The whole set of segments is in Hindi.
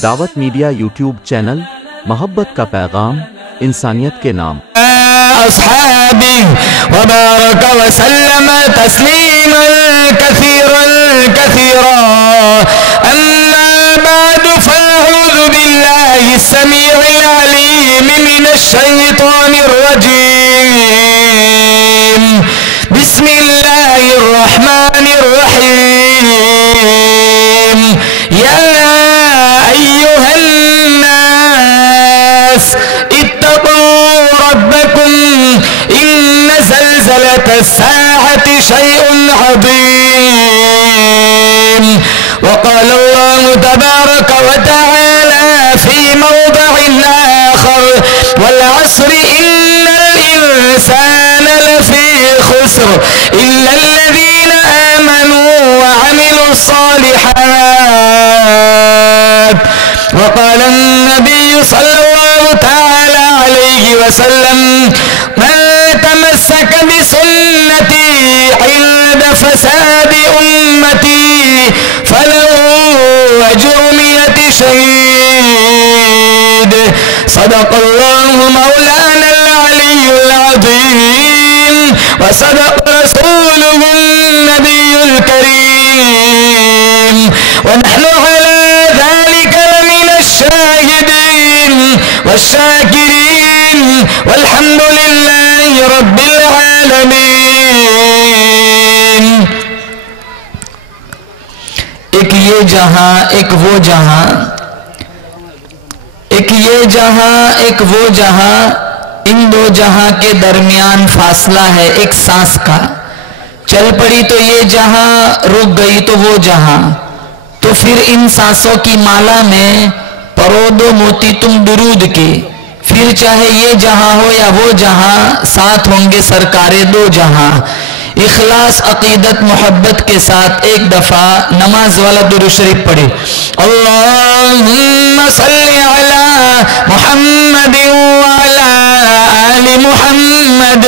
दावत मीडिया यूट्यूब चैनल, मोहब्बत का पैगाम, इंसानियत के नाम। अस्हाबी व बारक व सल्लम तस्लीमन कसीरन कसीरा। अम्मा बाद फअऊज़ु बिल्लाहि समीउल अलीम मिनश शैतानिर रजीम। बिस्मिल्लाहिर रहमानिर रहीम। या अय्युहन नास इत्तक़ू रब्बकुम इन्न ज़ल्ज़लतस्साअति शैउन अज़ीम। वक़ाल अल्लाहु तबारक व तआला फ़ी मौदिअन आख़र वल अस्रि इन्नल इंसान लफ़ी खुस्र इल्लल्लज़ीना आमनू व अमिलुस्सालिहात। वक़ाल अन्नबिय्यु सल्लल्लाहु तआला अलैहि वसल्लम मन तमस्सक बिसुन्नती इंद फसादि उम्मती फलहु अज्रु मिअति शहीद। सदक़ल्लाहु मौलानल अलियुल अज़ीम व सदक़ रसूलुहुन नबियुल करीम व नहनु अला ज़ालिका मिनश शाहिदीन वश्शाकिरीन वल्हम्दुलिल्लाहि रब्बिल आलमीन। एक ये जहां एक वो जहां, एक ये जहां एक वो जहां, इन दो जहां के दरमियान फासला है एक सांस का। चल पड़ी तो ये जहां, रुक गई तो वो जहां। तो फिर इन सांसों की माला में परो दो मोती तुम दुरूद के। फिर चाहे ये जहां हो या वो जहां, साथ होंगे सरकारे दो जहां। इखलास अकीदत मोहब्बत के साथ एक दफा नमाज वाला दुरूद शरीफ पढ़े। अल्लाहुम्मा सल्लि अला मुहम्मद व अला आलि मुहम्मद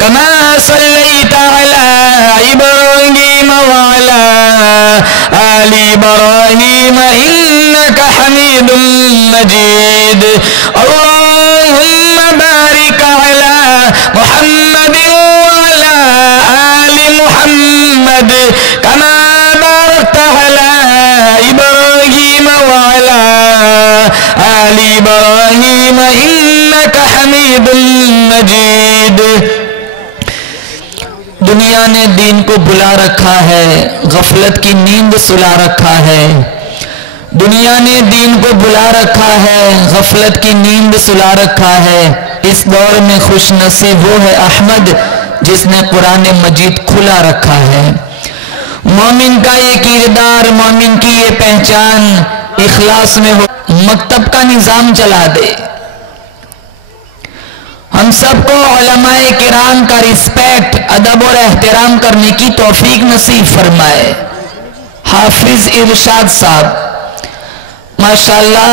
कमा सल्लैता अला इब्राहीम व अला आलि इब्राहीम इन्नका हमीदुम मजीद। अल्लाहुम्मा बारिक अला मुहम्मद व अला आलि मुहम्मद कमा बारकता अला इब्राहीम व अला आलि इब्राहीम इन्नका हमीदुम मजीद। दुनिया ने दीन को बुला रखा है, गफलत की नींद सुला रखा है। दुनिया ने दीन को बुला रखा है, गफलत की नींद सुला रखा है। इस दौर में खुश नसीब वो है अहमद जिसने कुरान मजीद खुला रखा है। मोमिन का ये किरदार, मोमिन की ये पहचान इखलास में हो। मकतब का निजाम चला दे। हम सबको उलमाए किराम का रिस्पेक्ट, अदब और एहतराम करने की तौफीक नसीब फरमाए। हाफिज इरशाद साहब माशाल्लाह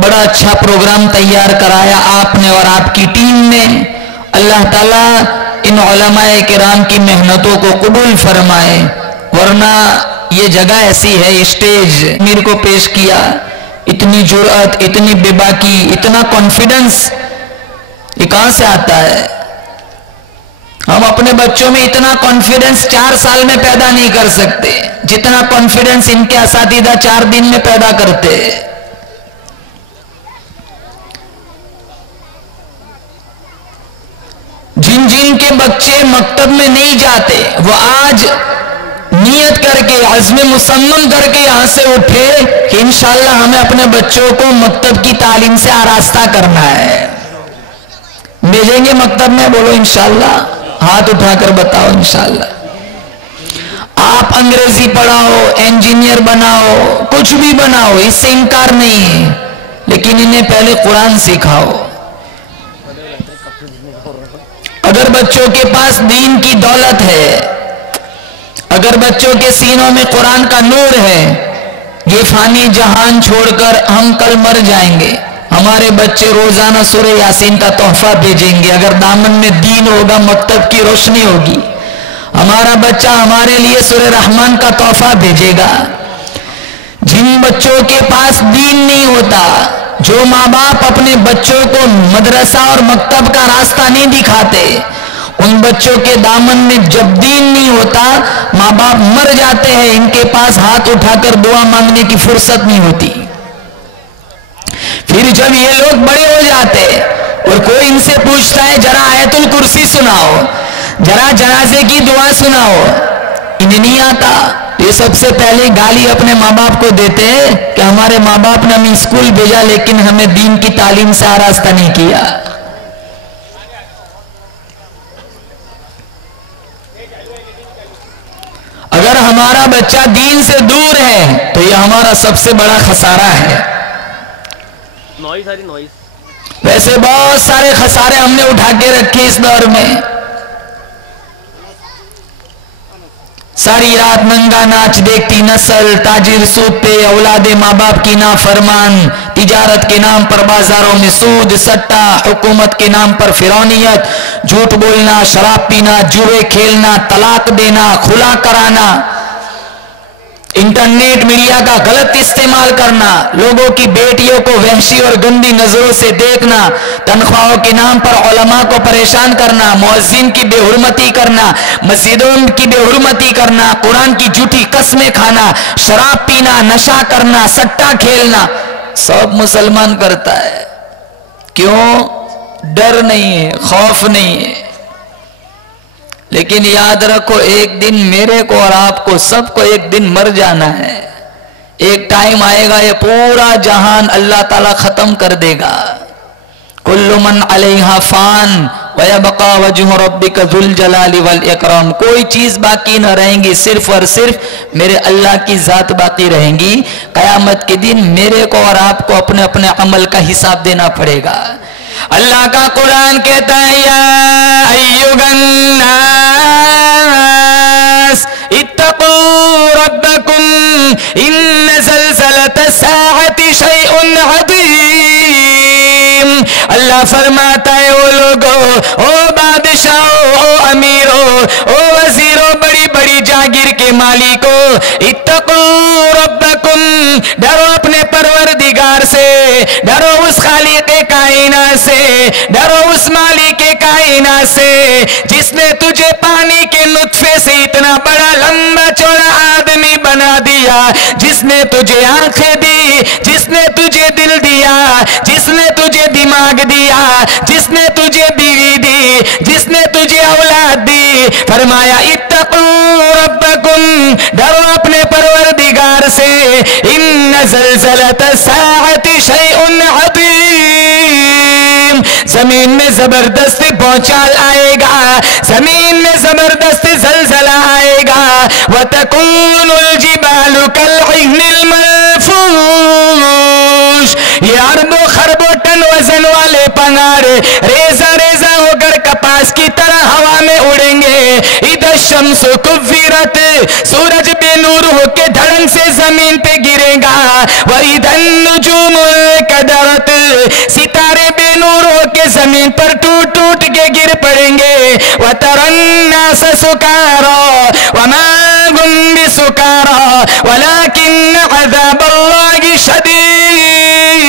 बड़ा अच्छा प्रोग्राम तैयार कराया आपने और आपकी टीम ने। अल्लाह ताला इन उलमाए किराम की मेहनतों को कबूल फरमाए। वरना ये जगह ऐसी है, स्टेज मीर को पेश किया, इतनी जुर्अत, इतनी बेबाकी, इतना कॉन्फिडेंस, ये कहां से आता है? हम अपने बच्चों में इतना कॉन्फिडेंस 4 साल में पैदा नहीं कर सकते जितना कॉन्फिडेंस इनके असातिदा 4 दिन में पैदा करते। जिन जिन के बच्चे मकतब में नहीं जाते वो आज नियत करके, अज़्म मुसम्मम करके यहां से उठे कि इंशाअल्लाह हमें अपने बच्चों को मकतब की तालीम से आरास्ता करना है। भेजेंगे मकतब में? बोलो इंशाअल्लाह। हाथ उठाकर बताओ इंशाअल्लाह। आप अंग्रेजी पढ़ाओ, इंजीनियर बनाओ, कुछ भी बनाओ, इससे इनकार नहीं है, लेकिन इन्हें पहले कुरान सिखाओ। अगर बच्चों के पास दीन की दौलत है, अगर बच्चों के सीनों में कुरान का नूर है, ये फानी जहान छोड़कर हम कल मर जाएंगे, हमारे बच्चे रोजाना सूरह यासीन का तोहफा भेजेंगे। अगर दामन में दीन होगा, मकतब की रोशनी होगी, हमारा बच्चा हमारे लिए सूरह रहमान का तोहफा भेजेगा। जिन बच्चों के पास दीन नहीं होता, जो माँ बाप अपने बच्चों को मदरसा और मकतब का रास्ता नहीं दिखाते, उन बच्चों के दामन में जब दीन नहीं होता, माँ बाप मर जाते हैं, इनके पास हाथ उठाकर दुआ मांगने की फुर्सत नहीं होती। फिर जब ये लोग बड़े हो जाते और कोई इनसे पूछता है जरा आयतुल कुर्सी सुनाओ, जरा जनाजे की दुआ सुनाओ, इन्हें नहीं आता। ये सबसे पहले गाली अपने माँ बाप को देते हैं कि हमारे माँ बाप ने हमें स्कूल भेजा लेकिन हमें दीन की तालीम से आरास्ता नहीं किया। अगर हमारा बच्चा दीन से दूर है तो यह हमारा सबसे बड़ा खसारा है। वैसे बहुत सारे खसारे हमने उठा के रखे इस दौर में। सारी रात नंगा नाच देखती नस्ल, ताजिर सूद पे औलादे माँ बाप की नाफरमान, तिजारत के नाम पर बाजारों में सूद सट्टा, हुकूमत के नाम पर फिरौनियत, झूठ बोलना, शराब पीना, जुए खेलना, तलाक देना, खुला कराना, इंटरनेट मीडिया का गलत इस्तेमाल करना, लोगों की बेटियों को वहशी और गंदी नजरों से देखना, तनख्वाहों के नाम पर उलमा को परेशान करना, मुअज्जिन की बेहुरमती करना, मस्जिदों की बेहुरमती करना, कुरान की झूठी कसमें खाना, शराब पीना, नशा करना, सट्टा खेलना, सब मुसलमान करता है। क्यों? डर नहीं है, खौफ नहीं है। लेकिन याद रखो, एक दिन मेरे को और आपको सबको एक दिन मर जाना है। एक टाइम आएगा ये पूरा जहान अल्लाह ताला खत्म कर देगा। कुल्लु मन अलैहा फान व यबका वजहु रब्बिका जुल जलाली वल इकराम। कोई चीज बाकी न रहेंगी, सिर्फ और सिर्फ मेरे अल्लाह की जात बाकी रहेंगी। कयामत के दिन मेरे को और आपको अपने अपने अमल का हिसाब देना पड़ेगा। अल्लाह का कुरान कहता है, या अय्युहन्नास इत्तकू रब्बकुम इन्न ज़लज़लतस साअति शैउन अज़ीम। अल्लाह फरमाता है, ओ लोगो, ओ बादशाहों, ओ अमीरों, ओ वजीरों, बड़ी बड़ी जागीर के मालिको, इत्तकू रब्बकुम, डरो अपने परवरदिगार से, डरो उस खालिक़े कायनात से, डरो उस मालिके कायनात से जिसने तुझे पानी के नुत्फे से इतना बड़ा लंबा चौड़ा आदमी बना दिया, जिसने तुझे आंखें दी, जिसने तुझे दिल दिया, जिसने तुझे दिमाग दिया, जिसने तुझे बीवी दी, जिसने तुझे औलाद दी। फरमाया इत्तकू रब्बकुम, डरो अपने परवरदिगार से, इन्न ज़लज़लतस साअति शैउन अज़ीम। जमीन में जबरदस्त भूचाल आएगा, जमीन में जबरदस्त ज़लज़ला आएगा। व तकूनुल जिबालु कल-इह्निल मनफूश, ये अरबों खरबों टन वजन वाले पनारे रेजा रेजा होकर कपास की तरह हवा में उड़ेंगे। इधर शम्स कुव्विरत, सूरज बेनूर होके धड़न से जमीन पे गिरेगा। व इधर नुजूमुल कदरत, सितारे बेनूर होके जमीन पर टूट टूट के गिर पड़ेंगे। व तरन्नास सुकारा व मा हुम बिसुकारा वलाकिन अज़ाबल्लाहि शदीद।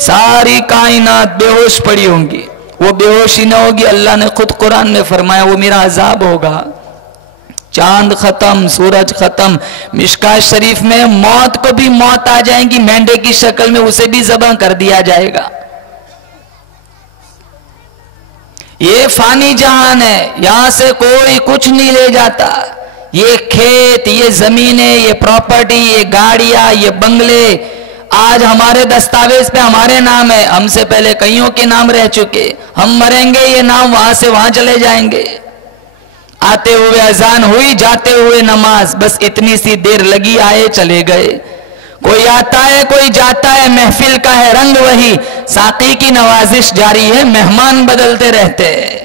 सारी कायनात बेहोश पड़ी होंगी, वो बेहोशी न होगी। अल्लाह ने खुद कुरान में फरमाया, वो मेरा अजाब होगा। चांद खत्म, सूरज खत्म। मिशकात शरीफ में मौत को भी मौत आ जाएगी मेंढे की शक्ल में, उसे भी ज़बह कर दिया जाएगा। ये फानी जहान है, यहां से कोई कुछ नहीं ले जाता। ये खेत, ये जमीनें, ये प्रॉपर्टी, ये गाड़ियां, ये बंगले आज हमारे दस्तावेज पे हमारे नाम है, हमसे पहले कईयों के नाम रह चुके। हम मरेंगे, ये नाम वहां से वहां चले जाएंगे। आते हुए अजान हुई, जाते हुए नमाज, बस इतनी सी देर लगी, आए चले गए। कोई आता है, कोई जाता है, महफिल का है रंग वही, साकी की नवाजिश जारी है, मेहमान बदलते रहते हैं।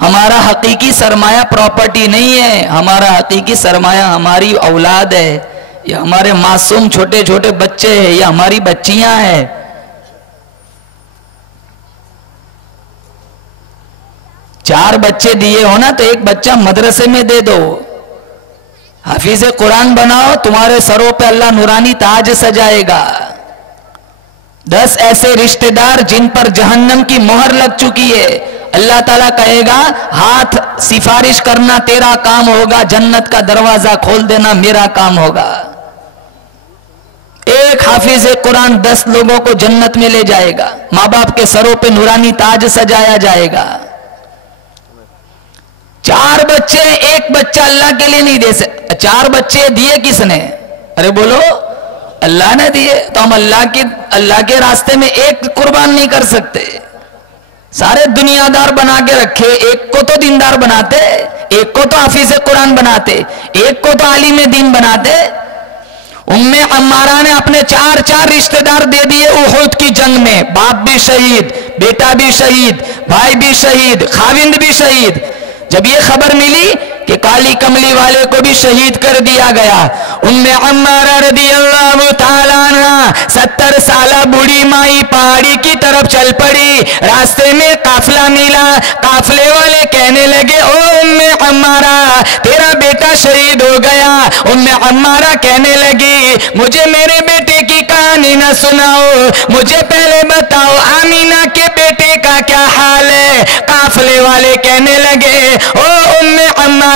हमारा हकीकी सरमाया प्रॉपर्टी नहीं है, हमारा हकीकी सरमाया हमारी औलाद है, ये हमारे मासूम छोटे छोटे बच्चे हैं, ये हमारी बच्चियां हैं। चार बच्चे दिए हो ना तो एक बच्चा मदरसे में दे दो, हाफिज कुरान बनाओ, तुम्हारे सरों पे अल्लाह नूरानी ताज सजाएगा। 10 ऐसे रिश्तेदार जिन पर जहन्नम की मोहर लग चुकी है, अल्लाह ताला कहेगा हाथ सिफारिश करना तेरा काम होगा, जन्नत का दरवाजा खोल देना मेरा काम होगा। एक हाफिज कुरान 10 लोगों को जन्नत में ले जाएगा। माँ बाप के सरों पे नूरानी ताज सजाया जाएगा। 4 बच्चे, एक बच्चा अल्लाह के लिए नहीं दे सकते। 4 बच्चे दिए किसने? अरे बोलो, अल्लाह ने दिए। तो हम अल्लाह के रास्ते में एक कुर्बान नहीं कर सकते। सारे दुनियादार बना के रखे, एक को तो दीनदार बनाते, एक को तो हाफिज कुरान बनाते, एक को तो आलिम दीन बनाते। उम्मे अम्मारा ने अपने 4 रिश्तेदार दे दिए उहुद की जंग में। बाप भी शहीद, बेटा भी शहीद, भाई भी शहीद, खाविंद भी शहीद। जब ये खबर मिली कि काली कमली वाले को भी शहीद कर दिया गया, उम्मे अम्मारा रदियल्लाहु ताला अन्हा 70 साला बूढ़ी माई पहाड़ी की तरफ चल पड़ी। रास्ते में काफिला मिला, काफिले वाले कहने लगे ओ उम्मे अम्मारा, तेरा बेटा शहीद हो गया। उम्मे अम्मारा कहने लगी मुझे मेरे बेटे की कहानी न सुनाओ, मुझे पहले बताओ आमीना के बेटे का क्या हाल है। काफिले वाले कहने लगे ओ उम्मे अम्मारा,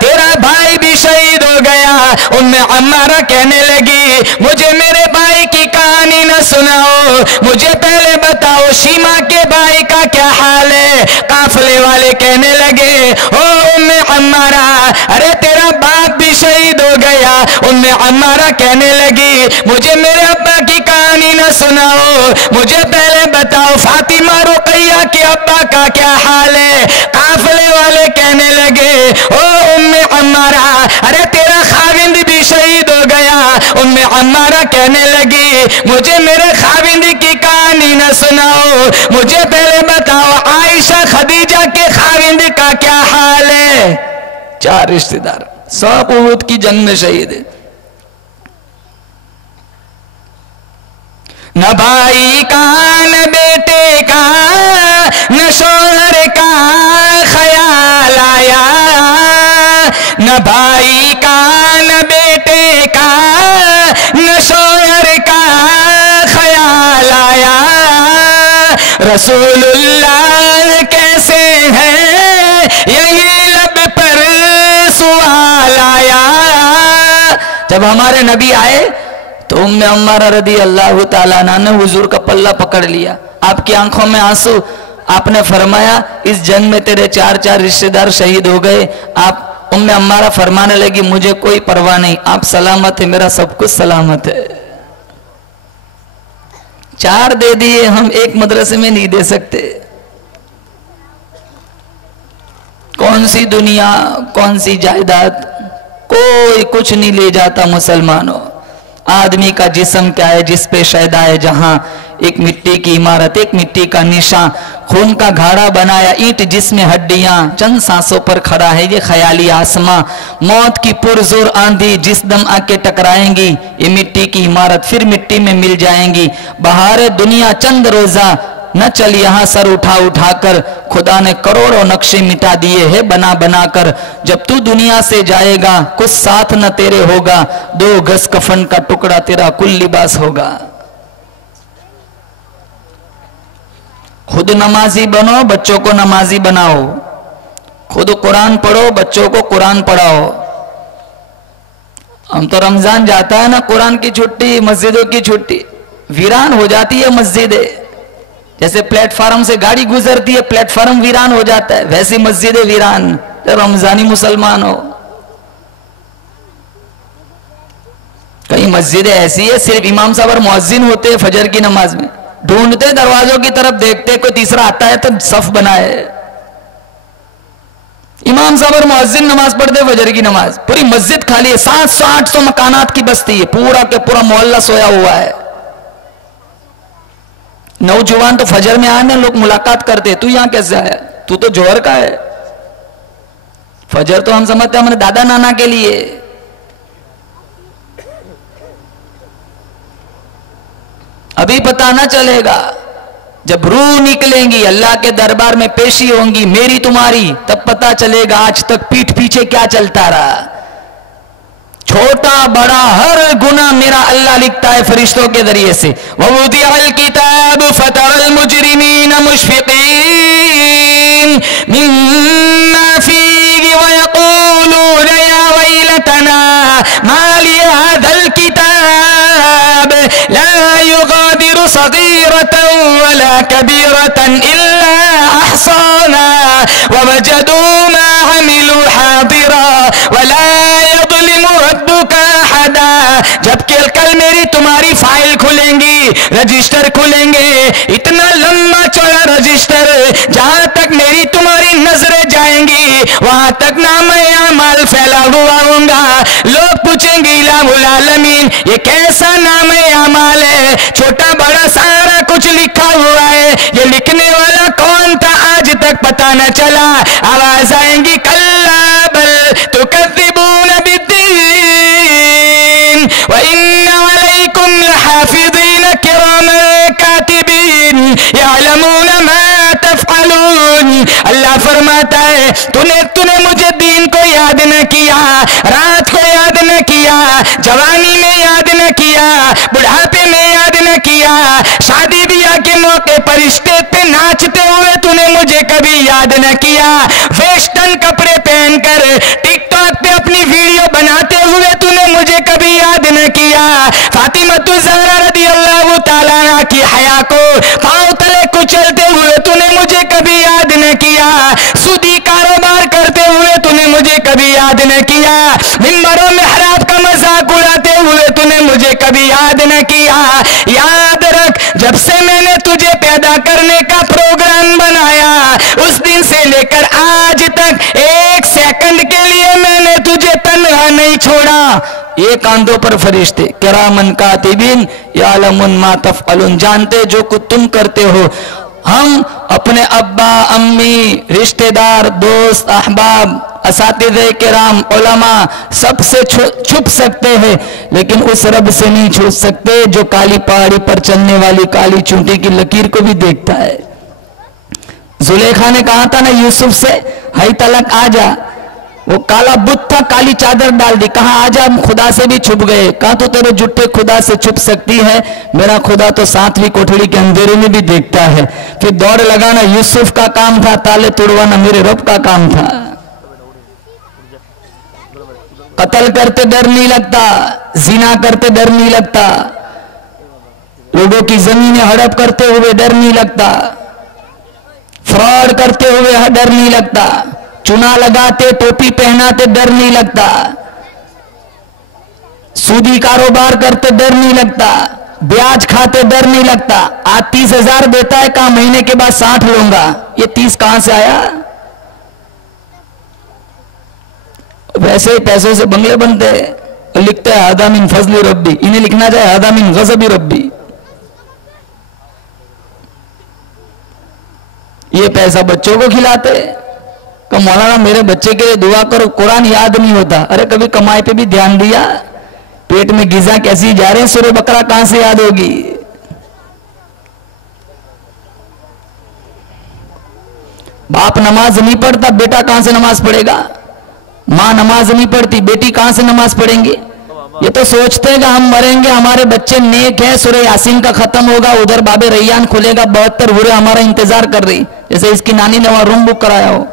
तेरा भाई भी शहीद हो गया। उम्मे अम्मारा कहने लगी मुझे मेरे भाई की कहानी न सुनाओ, मुझे पहले बताओ शीमा के भाई का क्या हाल है। काफिले वाले कहने लगे ओ उम्मे अम्मारा, अरे तेरा बाप भी शहीद हो गया। उम्मे अम्मारा कहने लगी मुझे मेरे अब्बा की कहानी न सुनाओ, मुझे पहले बताओ फातिमा रुकैया के अब्बा का क्या हाल है। काफिले वाले कहने लगे ओ उम्मे अम्मारा, अरे तेरा खाविंद भी शहीद हो गया। उम्मे अम्मारा कहने लगी मुझे मेरे खाविंद की कहानी न सुनाओ, मुझे पहले बताओ आयशा खदीजा के खाविंद का क्या हाल है। 4 रिश्तेदार सब उहुद की जंग में शहीद है। न भाई का न बेटे का न शोहर का ख्याल आया, न भाई का न बेटे का न शोहर का ख्याल आया। रसूलुल्लाह कैसे हैं यही लब पर सवाल आया। जब हमारे नबी आए तो उम्मे अम्मारा रदियल्लाहु ताला अन्हा ने हुजूर का पल्ला पकड़ लिया, आपकी आंखों में आंसू। आपने फरमाया इस जंग में तेरे 4 रिश्तेदार शहीद हो गए। आप उम्मे अम्मारा फरमाने लगी मुझे कोई परवाह नहीं, आप सलामत है, मेरा सब कुछ सलामत है। 4 दे दिए, हम एक मदरसे में नहीं दे सकते। कौन सी दुनिया, कौन सी जायदाद, कोई कुछ नहीं ले जाता मुसलमानों। आदमी का जिस्म क्या है जिस पे शैदा है जहां, एक मिट्टी की इमारत, एक मिट्टी का निशान, खून का घाड़ा बनाया ईंट जिसमें हड्डियां, चंद सांसों पर खड़ा है ये ख्याली आसमां। मौत की पुरजोर आंधी जिस दम आके टकराएंगी, ये मिट्टी की इमारत फिर मिट्टी में मिल जाएंगी। बहार दुनिया चंद रोजा न चल यहाँ सर उठा उठा कर, खुदा ने करोड़ों नक्शे मिटा दिए हैं बना बना कर। जब तू दुनिया से जाएगा कुछ साथ न तेरे होगा, 2 गज कफन का टुकड़ा तेरा कुल लिबास होगा। खुद नमाजी बनो, बच्चों को नमाजी बनाओ। खुद कुरान पढ़ो, बच्चों को कुरान पढ़ाओ। हम तो रमजान जाता है ना, कुरान की छुट्टी, मस्जिदों की छुट्टी, वीरान हो जाती है मस्जिदें। जैसे प्लेटफार्म से गाड़ी गुजरती है, प्लेटफार्म वीरान हो जाता है, वैसी मस्जिदें वीरान। तो रमजानी मुसलमान हो, कई मस्जिदें ऐसी है सिर्फ इमाम साहब और मुअज्जिन होते हैं फजर की नमाज में, ढूंढते दरवाजों की तरफ देखते, कोई तीसरा आता है तो सफ बनाए। इमाम साहब और मुअज्जिन नमाज पढ़ते फजर की नमाज, पूरी मस्जिद खाली है। 700-800 मकानात की बस्ती है, पूरा के पूरा मोहल्ला सोया हुआ है। नौजवान तो फजर में आने लोग मुलाकात करते, तू यहां कैसे आया, तू तो जोहर का है। फजर तो हम समझते हैं हमारे दादा नाना के लिए। अभी पता ना चलेगा, जब रूह निकलेंगी, अल्लाह के दरबार में पेशी होंगी मेरी तुम्हारी, तब पता चलेगा आज तक पीठ पीछे क्या चलता रहा। छोटा बड़ा हर गुनाह मेरा अल्लाह लिखता है फरिश्तों के जरिए से। ववुदिअल किताब फतरल मुजरिमीन मुशफिकीन मिम्मा फीहि वयक़ूलून या वैलतना मा लिहाज़ल किताब ला युगादिरु सगीरतन वला कबीरतन इल्ला अहसाना ववजदू मा अमिलू हादिरा वला यज़लिमु रब्बुका अहदा। जब कल मेरी तुम्हारी फाइल खुलेंगी, रजिस्टर खुलेंगे, इतना लंबा चौड़ा रजिस्टर, जहां तक मेरी तुम्हारी नजरें जाएंगी वहां तक नाम अमाल फैला हुआ होगा। लोग पूछेंगे इलाहुल आलमीन ये कैसा नाम अमाल है, छोटा बड़ा सारा कुछ लिखा हुआ है, ये लिखने वाला कौन था आज तक पता न चला। आवाज आएंगी कल्ला बल तुकज़्ज़िबून बिद्दीन व इन्ना अलैकुम लहाफ़िज़ीन किरामन कातिबीन यअलमून मा तफ़अलून। अल्लाह फरमाता है तूने मुझे दीन को याद न किया, रात को याद न किया, जवानी में याद न किया, बुढ़ापे में याद न किया, शादी ब्याह के मौके पर स्टेज पे नाचते हुए तूने मुझे कभी याद न किया, वेस्टर्न कपड़े पहनकर टिकटॉक पे अपनी वीडियो बनाते हुए तूने मुझे कभी याद न किया। फातिमा ज़हरा रज़ियल्लाहु ताला अन्हा की हया को पांव तले कुचलते हुए तूने मुझे कभी याद न किया, सूदी कारोबार करते हुए तूने मुझे कभी याद न किया, मिंबरों में हराब का मजाक उड़ाते हुए तूने मुझे कभी याद न किया। याद रख जब से मैंने तुझे पैदा करने का प्रोग्राम बनाया उस दिन से लेकर आज तक एक सेकंड के लिए मैंने तुझे तन्हा नहीं छोड़ा। ये कांधों पर फरिश्ते किरामन कातिबीन यालमुन मा तफ़अलून, जानते जो कुछ तुम करते हो। हम अपने अब्बा अम्मी रिश्तेदार दोस्त अहबाब असातिज़े किराम उलमा सबसे छुप सकते हैं लेकिन उस रब से नहीं छुप सकते जो काली पहाड़ी पर चलने वाली काली चूंटी की लकीर को भी देखता है। जुलेखा ने कहा था ना यूसुफ से हाई तलक आजा, वो काला बुत था, काली चादर डाल दी, कहा आजा हम खुदा से भी छुप गए। कहा तो तेरे जुट्टे खुदा से छुप सकती है, मेरा खुदा तो सातवीं कोठड़ी के अंधेरे में भी देखता है। फिर दौड़ लगाना यूसुफ का काम था, ताले तोड़वाना मेरे रब का काम था। कत्ल करते डर नहीं लगता, जिना करते डर नहीं लगता, लोगों की जमीनें हड़प करते हुए डर नहीं लगता, फ्रॉड करते हुए डर नहीं लगता, चुना लगाते टोपी पहनाते डर नहीं लगता, सूदी कारोबार करते डर नहीं लगता, ब्याज खाते डर नहीं लगता। आज 30,000 देता है, कहा महीने के बाद 60 लूंगा, ये 30 कहां से आया? वैसे ही पैसों से बंगले बनते हैं, लिखते हैं हादा मिन फजली रब्बी, इन्हें लिखना चाहिए हादा मिन गज़बी रब्बी। ये पैसा बच्चों को खिलाते, तो मौलाना मेरे बच्चे के लिए दुआ करो, कुरान याद नहीं होता। अरे कभी कमाई पे भी ध्यान दिया? पेट में गिजा कैसी जा रहे हैं, सूरह बकरा कहां से याद होगी? बाप नमाज नहीं पढ़ता, बेटा कहां से नमाज पढ़ेगा? मां नमाज नहीं पढ़ती, बेटी कहां से नमाज पढ़ेंगी? ये तो सोचते हैं कि हम मरेंगे, हमारे बच्चे नेक है, सूरह यासीन का खत्म होगा, उधर बाबे रैयान खुलेगा, 72 हुरे हमारा इंतजार कर रही, जैसे इसकी नानी ने वहां रूम बुक कराया हो।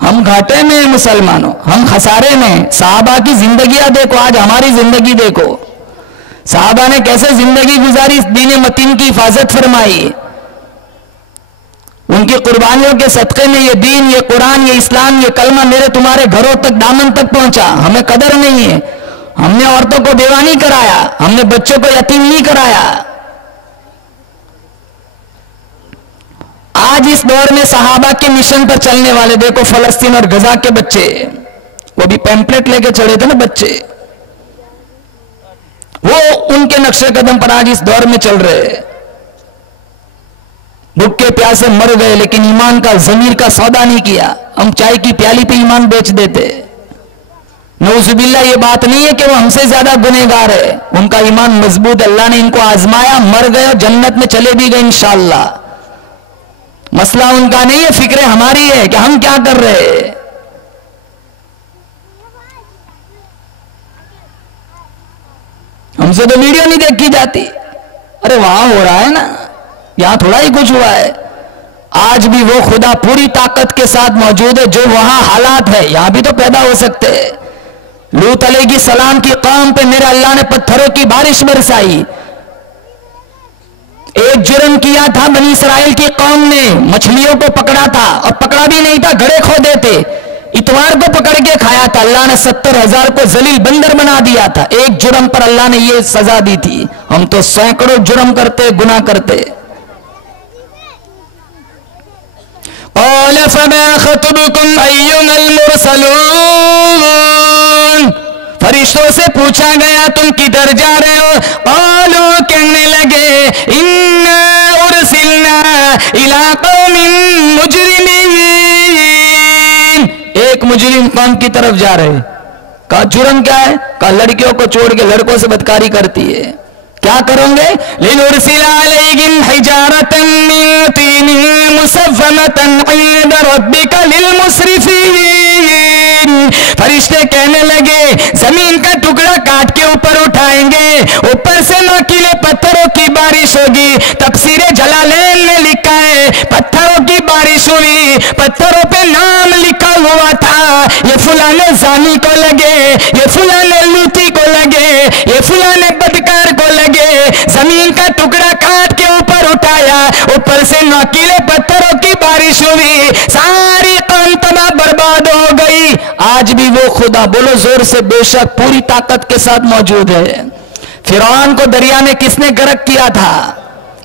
हम घाटे में हैं मुसलमानों, हम खसारे में। साहबा की जिंदगियां देखो, आज हमारी जिंदगी देखो, साहबा ने कैसे जिंदगी गुजारी, दीन मतीन की हिफाजत फरमाई, उनकी कुर्बानियों के सदक़े में ये दीन, ये कुरान, ये इस्लाम, ये कलमा मेरे तुम्हारे घरों तक, दामन तक पहुंचा। हमें कदर नहीं है, हमने औरतों को बेवा नहीं कराया, हमने बच्चों को यतीम नहीं कराया। आज इस दौर में सहाबा के मिशन पर चलने वाले देखो, फलस्तीन और गजा के बच्चे, वो भी पैम्पलेट लेके चढ़े थे ना बच्चे, वो उनके नक्शे कदम पर आज इस दौर में चल रहे। भूखे प्यासे मर गए लेकिन ईमान का, जमीर का सौदा नहीं किया। हम चाय की प्याली पे ईमान बेच देते। नऊजुबिल्लाह, ये बात नहीं है कि वो हमसे ज्यादा गुनहगार है, उनका ईमान मजबूत, अल्लाह ने इनको आजमाया, मर गए और जन्नत में चले भी गए इंशाअल्लाह। मसला उनका नहीं है, फिक्र हमारी है कि हम क्या कर रहे हैं। हमसे तो वीडियो नहीं देखी जाती, अरे वहां हो रहा है ना, यहां थोड़ा ही कुछ हुआ है। आज भी वो खुदा पूरी ताकत के साथ मौजूद है, जो वहां हालात है यहां भी तो पैदा हो सकते हैं। लूत अलैहिस्सलाम की कौम पे मेरे अल्लाह ने पत्थरों की बारिश बरसाई। एक जुर्म किया था बनी इसराइल की कौम ने, मछलियों को पकड़ा था, और पकड़ा भी नहीं था, घड़े खोदे थे, इतवार को पकड़ के खाया था। अल्लाह ने 70,000 को जलील बंदर बना दिया था। एक जुर्म पर अल्लाह ने यह सजा दी थी। हम तो सैकड़ों जुर्म करते, गुनाह करते। क़ाल फमा ख़तबुकुम अय्युहल मुरसलून, फरिश्तों से पूछा गया तुम किधर जा रहे हो? क़ालू, कहने लगे, इन्ना उरसिलना इला क़ौमिन मुजरिमीन, एक मुजरिम कौम की तरफ जा रहे। कहा जुर्म क्या है? कहा लड़कियों को छोड़ के लड़कों से बदकारी करती है। क्या करोगे? लिनुरसिला अलैहिम हिजारतन मिन तीन मुसव्वमतन इंद रब्बिका लिलमुस्रिफीन, फरिश्ते कहने लगे जमीन का टुकड़ा काट के ऊपर उठाएंगे, ऊपर से नोकीले पत्थरों की बारिश होगी। तफसीरे जलालैन ने लिखा है पत्थरों की बारिश हुई, पत्थरों पे नाम लिखा हुआ था, ये फुलाने जानी को लगे, ये फुलाने लूती को लगे, ये फुलाने बदकार को लगे। जमीन का टुकड़ा काट के ऊपर उठाया, ऊपर से नोकीले पत्थरों की बारिश हुई, सारी कौम तबाह बर्बाद हो गई। आज भी वो खुदा, बोलो जोर से, बेशक पूरी ताकत के साथ मौजूद है। फिरौन को दरिया में किसने गर्क किया था?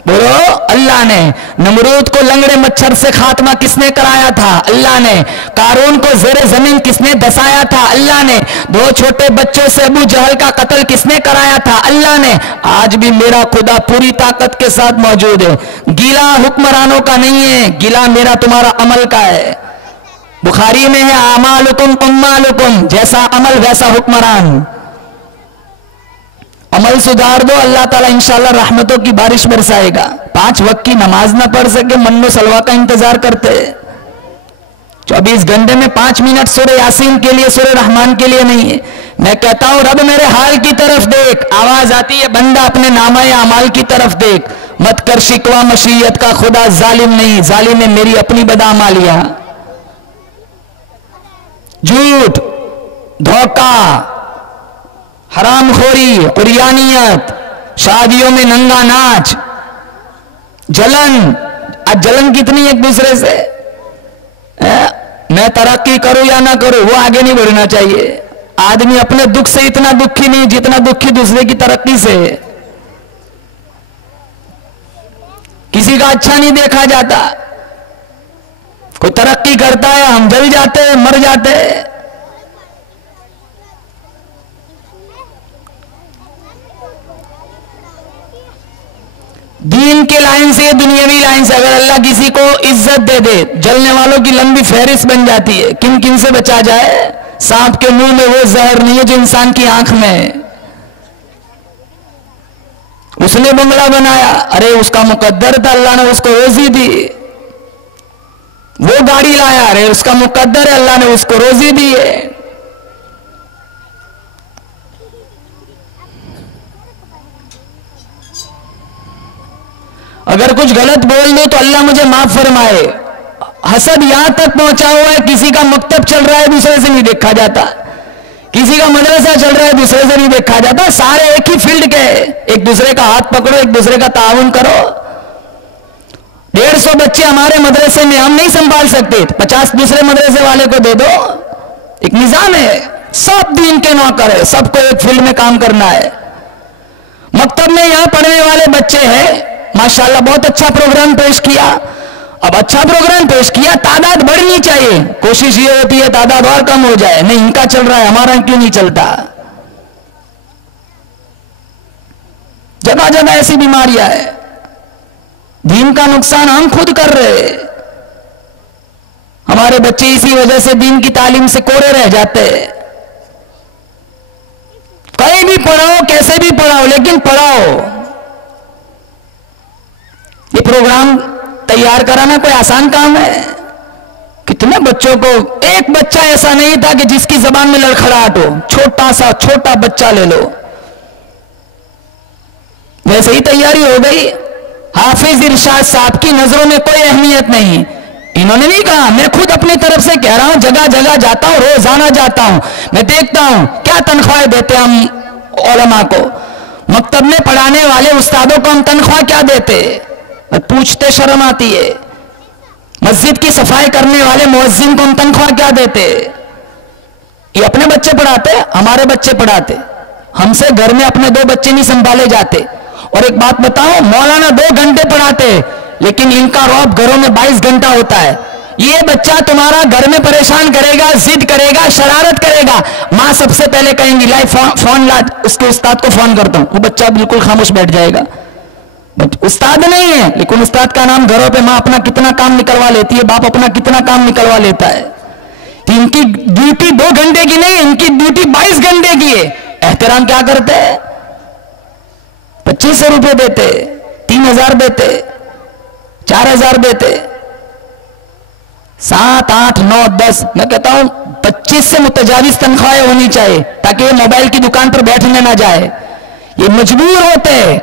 बोलो अल्लाह ने। नमरूद को लंगड़े मच्छर से खात्मा किसने कराया था? अल्लाह ने। कारून को जेरे जमीन किसने धसाया था? अल्लाह ने। 2 छोटे बच्चों से अबू जहल का कत्ल किसने कराया था? अल्लाह ने। आज भी मेरा खुदा पूरी ताकत के साथ मौजूद है। गीला हुक्मरानों का नहीं है, गीला मेरा तुम्हारा अमल का है। बुखारी में है आमालुकुम उम्मालुकुम, जैसा अमल वैसा हुक्मरान। अमल सुधार दो, अल्लाह ताला इंशाअल्लाह रहमतों की बारिश बरसाएगा। 5 वक्त की नमाज ना पढ़ सके, मन्नो सलवा का इंतजार करते। 24 घंटे में 5 मिनट सूरह यासीन के लिए, सूरह रहमान के लिए नहीं है। मैं कहता हूं रब मेरे हाल की तरफ देख, आवाज आती है बंदा अपने नामा अमाल की तरफ देख, मत कर शिकवा मशीयत का, खुदा जालिम नहीं, जालिम है मेरी अपनी बदामालिया। झूठ, धोखा, हरामखोरी, उरियानियत, शादियों में नंगा नाच, जलन। आज जलन कितनी एक दूसरे से, मैं तरक्की करूं या ना करूं, वो आगे नहीं बढ़ना चाहिए। आदमी अपने दुख से इतना दुखी नहीं जितना दुखी दूसरे की तरक्की से। किसी का अच्छा नहीं देखा जाता, कोई तरक्की करता है हम जल जाते हैं, मर जाते हैं। दीन के लाइन से, दुनियावी लाइन से अगर अल्लाह किसी को इज्जत दे दे, जलने वालों की लंबी फहरिस्त बन जाती है। किन किन से बचा जाए? सांप के मुंह में वो जहर नहीं है जो इंसान की आंख में है। उसने बंगला बनाया, अरे उसका मुकद्दर था, अल्लाह ने उसको रोजी दी। वो गाड़ी लाया, अरे उसका मुकद्दर है, अल्लाह ने उसको रोजी दी है। अगर कुछ गलत बोल दो तो अल्लाह मुझे माफ फरमाए। हसद यहां तक पहुंचा हुआ है, किसी का मकतब चल रहा है दूसरे से नहीं देखा जाता, किसी का मदरसा चल रहा है दूसरे से नहीं देखा जाता। सारे एक ही फील्ड के, एक दूसरे का हाथ पकड़ो, एक दूसरे का ताउन करो। 150 बच्चे हमारे मदरसे में हम नहीं संभाल सकते, 50 दूसरे मदरसे वाले को दे दो। एक निजाम है, सब दीन के नौकर है, सबको एक फील्ड में काम करना है। मकतब में यहां पढ़ने वाले बच्चे हैं, माशाल्लाह बहुत अच्छा प्रोग्राम पेश किया। अब अच्छा प्रोग्राम पेश किया, तादाद बढ़नी चाहिए। कोशिश ये होती है तादाद और कम हो जाए, नहीं इनका चल रहा है हमारा क्यों नहीं चलता। जगह जगह ऐसी बीमारियां है, दीन का नुकसान हम खुद कर रहे हैं। हमारे बच्चे इसी वजह से दीन की तालीम से कोरे रह जाते हैं। कहीं भी पढ़ाओ, कैसे भी पढ़ाओ, लेकिन पढ़ाओ। ये प्रोग्राम तैयार कराना कोई आसान काम है? कितने बच्चों को, एक बच्चा ऐसा नहीं था कि जिसकी जबान में लड़खड़ाहट हो, छोटा सा छोटा बच्चा ले लो, वैसे ही तैयारी हो गई। हाफिज इरशाद साहब की नजरों में कोई अहमियत नहीं। इन्होंने नहीं कहा, मैं खुद अपनी तरफ से कह रहा हूं, जगह जगह जाता हूं, रोजाना जाता हूं, मैं देखता हूं क्या तनख्वाहें देते हम उलमा को। मकतब में पढ़ाने वाले उस्तादों को हम तनख्वाह क्या देते, पूछते शर्म आती है। मस्जिद की सफाई करने वाले मुअज्जिन को हम तनख्वाह क्या देते? ये अपने बच्चे पढ़ाते, हमारे बच्चे पढ़ाते, हमसे घर में अपने 2 बच्चे नहीं संभाले जाते। और एक बात बताओ, मौलाना 2 घंटे पढ़ाते, लेकिन इनका रौब घरों में 22 घंटा होता है। ये बच्चा तुम्हारा घर में परेशान करेगा, जिद करेगा, शरारत करेगा, मां सबसे पहले कहेंगी लाई फोन ला, उसके उस्ताद को फोन करता हूं, वो बच्चा बिल्कुल खामोश बैठ जाएगा। उस्ताद नहीं है, लेकिन उस्ताद का नाम घरों पे मां अपना कितना काम निकलवा लेती है, बाप अपना कितना काम निकलवा लेता है। तो इनकी ड्यूटी 2 घंटे की नहीं, इनकी ड्यूटी 22 घंटे की है। एहतराम क्या करते हैं? 2500 रुपए देते, 3000 देते, 4000 देते, 7, 8, 9, 10, मैं कहता हूं 25 से मुतजाविज तनख्वाहें होनी चाहिए, ताकि ये मोबाइल की दुकान पर बैठने ना जाए। ये मजबूर होते हैं,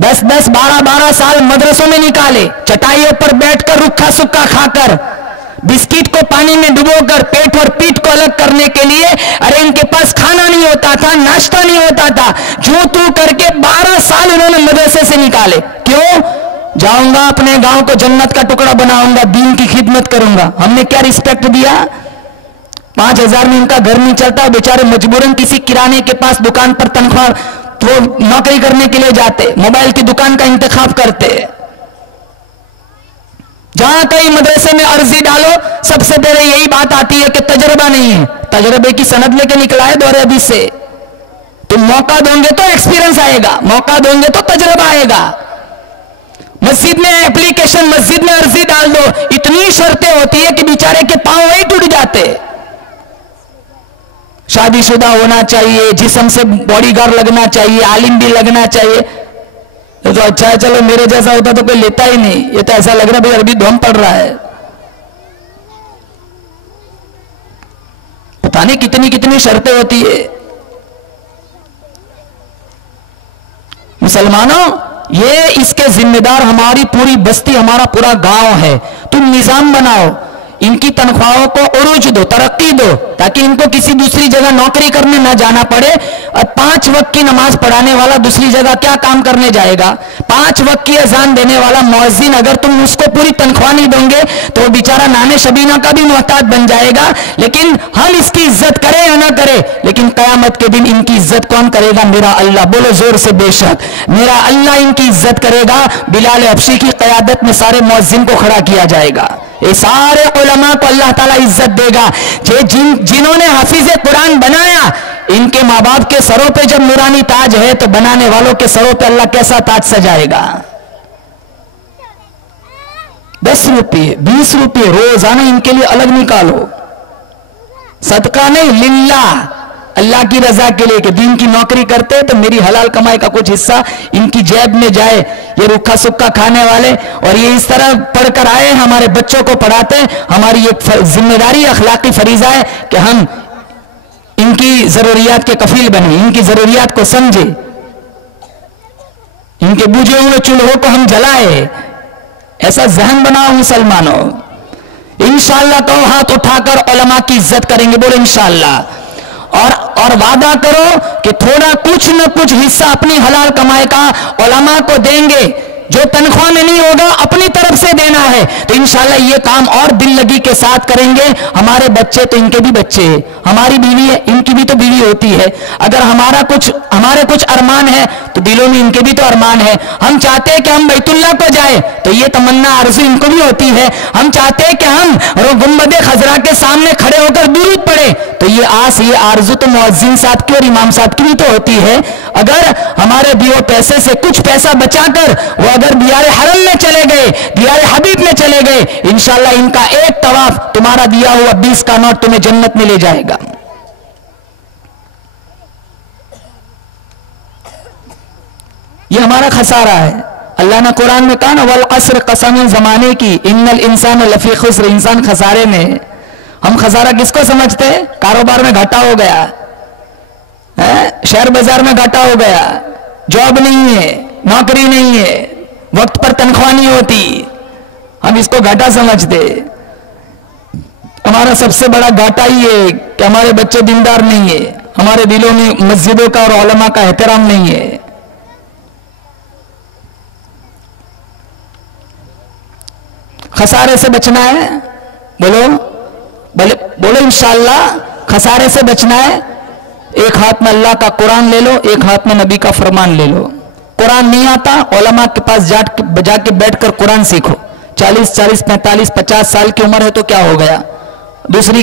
10-10, 12-12 साल मदरसों में निकाले, चटाइयों पर बैठकर रूखा सूखा खाकर, बिस्किट को पानी में डुबोकर पेट और पीठ को अलग करने के लिए, अरे इनके पास खाना नहीं होता था, नाश्ता नहीं होता था, जो तू करके 12 साल उन्होंने मदरसे से निकाले। क्यों? जाऊंगा अपने गांव को जन्नत का टुकड़ा बनाऊंगा, दीन की खिदमत करूंगा। हमने क्या रिस्पेक्ट दिया? 5000 में इनका घर नहीं चलता, बेचारे मजबूरन किसी किराने के पास दुकान पर तनख्वाह, वो नौकरी करने के लिए जाते, मोबाइल की दुकान का इंतखाब करते। जहां कहीं मदरसे में अर्जी डालो, सबसे पहले यही बात आती है कि तजर्बा नहीं है। तजर्बे की सनद लेके निकला है दौरे हदीस से। तुम मौका दोगे तो एक्सपीरियंस आएगा, मौका दोगे तो तजर्बा आएगा। मस्जिद में एप्लीकेशन, मस्जिद में अर्जी डाल दो, इतनी शर्तें होती है कि बेचारे के पांव वही टूट जाते। शादीशुदा होना चाहिए, जिस्म से बॉडीगार्ड लगना चाहिए, आलिम भी लगना चाहिए। तो अच्छा है, चलो मेरे जैसा होता तो कोई लेता ही नहीं। ये तो ऐसा लग रहा है भाई अरबी धोम पड़ रहा है। पता नहीं कितनी कितनी शर्तें होती है। मुसलमानों, ये इसके जिम्मेदार हमारी पूरी बस्ती, हमारा पूरा गांव है। तुम निजाम बनाओ, इनकी तनख्वाहों को उरूज दो, तरक्की दो, ताकि इनको किसी दूसरी जगह नौकरी करने ना जाना पड़े। और 5 वक्त की नमाज पढ़ाने वाला दूसरी जगह क्या काम करने जाएगा? 5 वक्त की अजान देने वाला मुअज्जिन, अगर तुम उसको पूरी तनख्वाह नहीं दोगे तो बेचारा नाने शबीना का भी मोहताज बन जाएगा। लेकिन हम इसकी इज्जत करें या ना करें, लेकिन कयामत के दिन इनकी इज्जत कौन करेगा? मेरा अल्लाह। बोलो जोर से, बेशक मेरा अल्लाह इनकी इज्जत करेगा। बिलाल हबशी की क़यादत में सारे मुअज्जिन को खड़ा किया जाएगा। ये सारे उलमा को अल्लाह ताला इज्जत देगा। जिन्होंने हाफिज कुरान बनाया, इनके माँ बाप के सरों पे जब नूरानी ताज है, तो बनाने वालों के सरों पे अल्लाह कैसा ताज सजाएगा? 10 रुपये 20 रुपये रोजाना इनके लिए अलग निकालो। सदका नहीं, लिल्लाह, अल्लाह की रजा के लिए। कि दीन की नौकरी करते तो मेरी हलाल कमाई का कुछ हिस्सा इनकी जेब में जाए। ये रूखा सुक्का खाने वाले, और ये इस तरह पढ़कर आए, हमारे बच्चों को पढ़ाते। हमारी एक जिम्मेदारी, अखलाकी फरीजा है कि हम इनकी जरूरियात के कफील बने, इनकी जरूरियात को समझे, इनके बुझे हुए चूल्हों को हम जलाए। ऐसा जहन बनाओ मुसलमानों। इंशाअल्लाह कहो, हाथ उठाकर उलमा की इज्जत करेंगे। बोलो इंशाअल्लाह। और वादा करो कि थोड़ा कुछ न कुछ हिस्सा अपनी हलाल कमाई का उलमा को देंगे। जो तनख्वाह में नहीं होगा, अपनी तरफ से देना है। तो इंशाअल्लाह ये काम और दिल लगी के साथ करेंगे। हमारे बच्चे तो इनके भी बच्चे हैं, हमारी बीवी है, इनकी भी तो बीवी होती है। अगर हमारे कुछ अरमान है, तो दिलों में इनके भी तो अरमान है। हम चाहते हैं कि हम बैतुल्लाह को जाए, तो ये तमन्ना आरज़ू इनको भी होती है। हम चाहते हैं कि हम गुंबद खजरा के सामने खड़े होकर दुरूद पढ़े, तो ये आस, ये आरज़ू तो मुअज्जिन साहब की और इमाम साहब की भी तो होती है। अगर हमारे दिए पैसे से कुछ पैसा बचाकर वो अगर दियारे हरम में चले गए, दियारे हबीब में चले गए, इंशाअल्लाह इनका एक तवाफ तुम्हारा दिया हुआ 20 का नोट तुम्हें जन्नत में ले जाएगा। ये हमारा खसारा है। अल्लाह ने कुरान में कहा ना, वल अस्र, कसम जमाने की, इन्नल इंसान लफी खुस्र, इंसान खसारे में। हम खसारा किसको समझते हैं? कारोबार में घाटा हो गया है, शेयर बाजार में घाटा हो गया, जॉब नहीं है, नौकरी नहीं है, वक्त पर तनख्वाह नहीं होती, हम इसको घाटा समझते। हमारा सबसे बड़ा घाटा ही है कि हमारे बच्चे दीनदार नहीं है, हमारे दिलों में मस्जिदों का और उलमा का एहतराम नहीं है। खसारे से बचना है, बोलो बोलो इंशाअल्लाह खसारे से बचना है। एक हाथ में अल्लाह का कुरान ले लो, एक हाथ में नबी का फरमान ले लो। कुरान नहीं आता, उलमा के पास जाके बैठकर कुरान सीखो। 40, 45, 50 साल की उम्र है तो क्या हो गया? दूसरे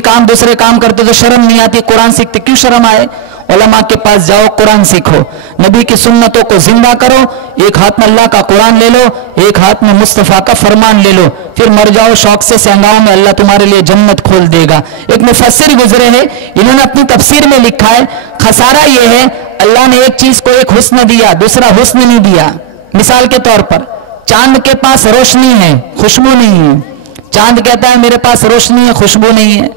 काम करते तो शर्म नहीं आती, कुरान सीखते क्यों शर्म आए? उलमा के पास जाओ, कुरान सीखो, नबी की सुन्नतों को जिंदा करो। एक हाथ में अल्लाह का कुरान ले लो, एक हाथ में मुस्तफ़ा का फरमान ले लो, फिर मर जाओ शौक से सहंगाओं में, अल्लाह तुम्हारे लिए जन्नत खोल देगा। एक मुफस्सिर गुजरे हैं, इन्होंने अपनी तफसीर में लिखा है, खसारा यह है अल्लाह ने एक चीज को एक हुस्न दिया, दूसरा हुस्न नहीं दिया। मिसाल के तौर पर चांद के पास रोशनी है, खुशबू नहीं है। चांद कहता है मेरे पास रोशनी है, खुशबू नहीं है।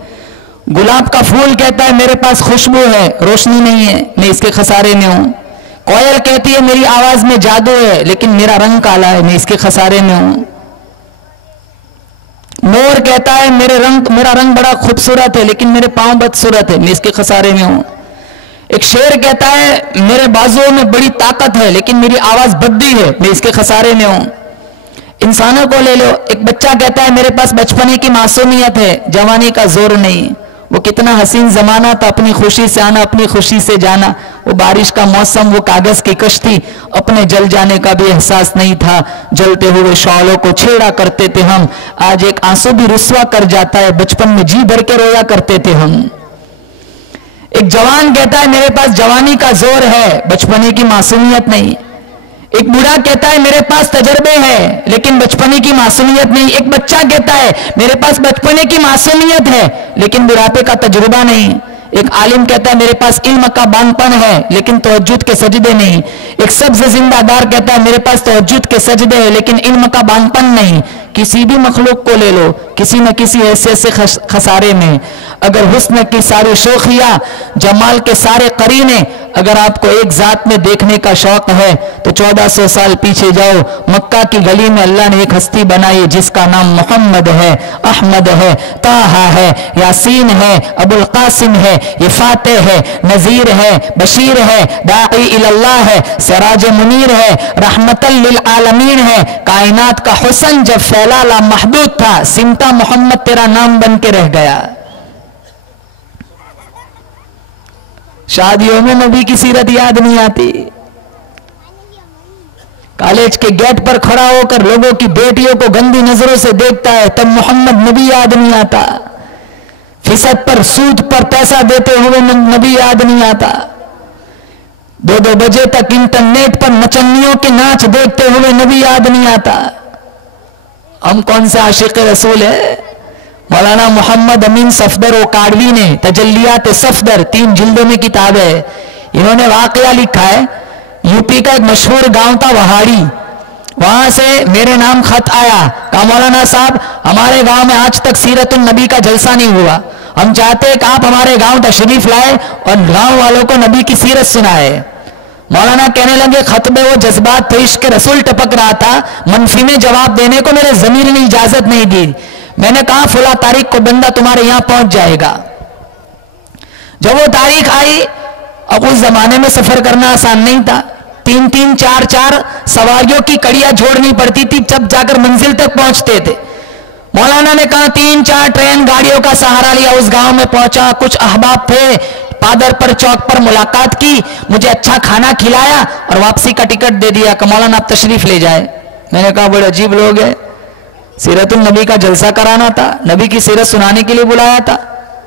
गुलाब का फूल कहता है मेरे पास खुशबू है, रोशनी नहीं है, मैं इसके खसारे में हूं। कोयल कहती है मेरी आवाज में जादू है, लेकिन मेरा रंग काला है, मैं इसके खसारे में हूं। मोर कहता है मेरा रंग बड़ा खूबसूरत है, लेकिन मेरे पांव बदसूरत है, मैं इसके खसारे में हूं। एक शेर कहता है मेरे बाजुओं में बड़ी ताकत है, लेकिन मेरी आवाज भद्दी है, मैं इसके खसारे में हूं। इंसानों को ले लो, एक बच्चा कहता है मेरे पास बचपने की मासूमियत है, जवानी का जोर नहीं। वो कितना हसीन जमाना था, अपनी खुशी से आना, अपनी खुशी से जाना। वो बारिश का मौसम, वो कागज की कश्ती, अपने जल जाने का भी एहसास नहीं था। जलते हुए शौलों को छेड़ा करते थे हम, आज एक आंसू भी रुस्वा कर जाता है, बचपन में जी भर के रोया करते थे हम। एक जवान कहता है मेरे पास जवानी का जोर है, बचपने की मासूमियत नहीं। एक बूढ़ा कहता है मेरे पास तजर्बे हैं, लेकिन बचपने की मासूमियत नहीं। एक बच्चा कहता है मेरे पास बचपने की मासूमियत है, लेकिन बुढ़ापे का तजुर्बा नहीं। एक आलिम कहता है मेरे पास इल्म का बांधपन है, लेकिन तवज्जुद के सजदे नहीं। एक सब्ज जिंदादार कहता है मेरे पास तवज्जुद के सजदे है, लेकिन इल्म का बांधपन नहीं। किसी भी मखलूक को ले लो, किसी न किसी हैसियत से खसारे में। अगर हुस्न की सारी शोखियां, जमाल के सारे करीने, अगर आपको एक जात में देखने का शौक है तो 1400 साल पीछे जाओ। मक्का की गली में अल्लाह ने एक हस्ती बनाई जिसका नाम मोहम्मद है, अहमद है, ताहा है, यासीन है, अबुल कासिम है, ये फातेह है, नजीर है, बशीर है, दाई इल्लाह है, सिराज मुनीर है, रहमतल लिल आलमीन है। कायनात का हुस्न जब फैला लामहदूद था, सिमटा मोहम्मद तेरा नाम बन के रह गया। शादियों में नबी की सीरत याद नहीं आती। कॉलेज के गेट पर खड़ा होकर लोगों की बेटियों को गंदी नजरों से देखता है, तब मोहम्मद नबी याद नहीं आता। फिसद पर सूद पर पैसा देते हुए नबी याद नहीं आता। 2-2 बजे तक इंटरनेट पर नचनियों के नाच देखते हुए नबी याद नहीं आता। हम कौन से आशिक रसूल है? मौलाना मोहम्मद अमीन सफदर व काडवी ने तजल्लियात सफदर 3 जिल्दों में किताब है। इन्होंने वाकया लिखा है, यूपी का एक मशहूर गांव था वहाड़ी, वहां से मेरे नाम खत आया, कहा मौलाना साहब हमारे गांव में आज तक सीरतुन नबी का जलसा नहीं हुआ, हम चाहते हैं कि आप हमारे गांव तशरीफ लाए और गांव वालों को नबी की सीरत सुनाए। मौलाना कहने लगे खत में वो जज्बात थे, इश्क रसूल टपक रहा था, मनफी में जवाब देने को मेरे जमीर ने इजाजत नहीं दी। मैंने कहा फुला तारीख को बंदा तुम्हारे यहां पहुंच जाएगा। जब वो तारीख आई, अब उस जमाने में सफर करना आसान नहीं था, 3-3, 4-4 सवारियों की कड़ियां जोड़नी पड़ती थी, जब जाकर मंजिल तक पहुंचते थे। मौलाना ने कहा 3-4 ट्रेन गाड़ियों का सहारा लिया, उस गांव में पहुंचा। कुछ अहबाब थे, पादर पर चौक पर मुलाकात की, मुझे अच्छा खाना खिलाया और वापसी का टिकट दे दिया कि मौलाना आप तशरीफ ले जाए। मैंने कहा बड़े अजीब लोग हैं, सीरतुन नबी का जलसा कराना था, नबी की सीरत सुनाने के लिए बुलाया था,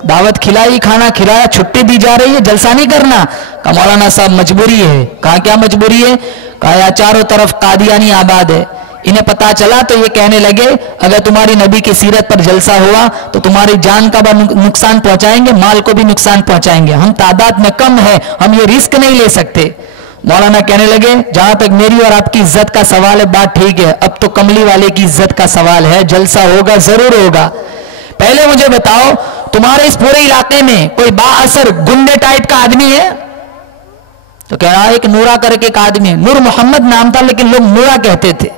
दावत खिलाई, खाना खिलाया, छुट्टी दी जा रही है, जलसा नहीं करना। कहा मौलाना साहब मजबूरी है। कहा क्या मजबूरी है? कहा चारों तरफ कादियानी आबाद है, इन्हें पता चला तो ये कहने लगे अगर तुम्हारी नबी की सीरत पर जलसा हुआ तो तुम्हारी जान का नुकसान पहुंचाएंगे, माल को भी नुकसान पहुंचाएंगे, हम तादाद में कम है, हम ये रिस्क नहीं ले सकते। मौलाना कहने लगे, जहां तक मेरी और आपकी इज्जत का सवाल है, बात ठीक है, अब तो कमली वाले की इज्जत का सवाल है, जलसा होगा, जरूर होगा। पहले मुझे बताओ, तुम्हारे इस पूरे इलाके में कोई बाअसर गुंडे टाइप का आदमी है? तो कह रहा है एक नूरा करके एक आदमी है, नूर मोहम्मद नाम था लेकिन लोग नूरा कहते थे।